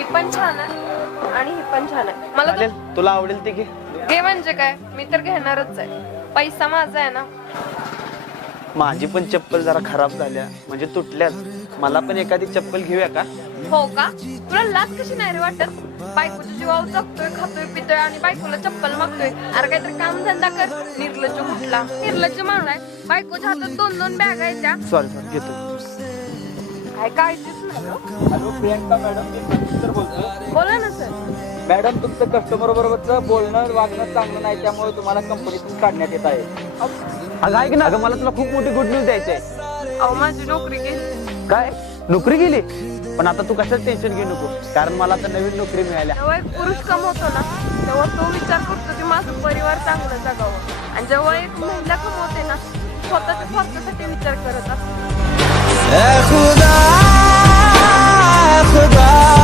ही पण छान आहे आणि ही पण छान आहे. मला चालेल, तुला आवडेल ते घे. घे म्हणजे काय, मी तर घेणारच आहे. पैसा माझा आहे ना. माझी पण चप्पल जरा खराब झाल्या म्हणजे तुटल्यात. मला पण एखादी चप्पल घेऊया का? हो का? तुला लाज कशी नाही रे वाटत? बायकोच्या जीवावर जगतोय, खातोय पितोय आणि बायकोला चप्पल मागतोय. अरे काहीतरी काम धंदा कर. निर्लज्ज कुठला, निर्लज्ज माणूस आहे. बायकोच्या हातात 2-2 बॅग आहेत त्या. सॉरी घेतो. काय काळजीच नाही हो. हॅलो प्रियंका मॅडम, मी सर बोलतो. बोला ना सर. मॅडम, तुमचं कस्टमर बरोबरचं बोलणं वागणं चांगलं नाही, त्यामुळे तुम्हाला कंपनीतून काढण्यात येत आहे. अगं ऐक ना, अगं मला तुला खूप मोठी गुड न्यूज द्यायची आहे. अहो माझी नोकरी गेली. काय, नोकरी गेली? पण आता तू कशाच टेन्शन घेऊ नको, कारण मला आता नवीन नोकरी मिळाल्या. जेव्हा एक पुरुष कमवतो ना, तेव्हा तो विचार करतो की माझं परिवार चांगलं जगावं. आणि जेव्हा एक महिला कमवते ना, स्वतःच्या स्वार्थासाठी विचार करत असते. खुदा खुदा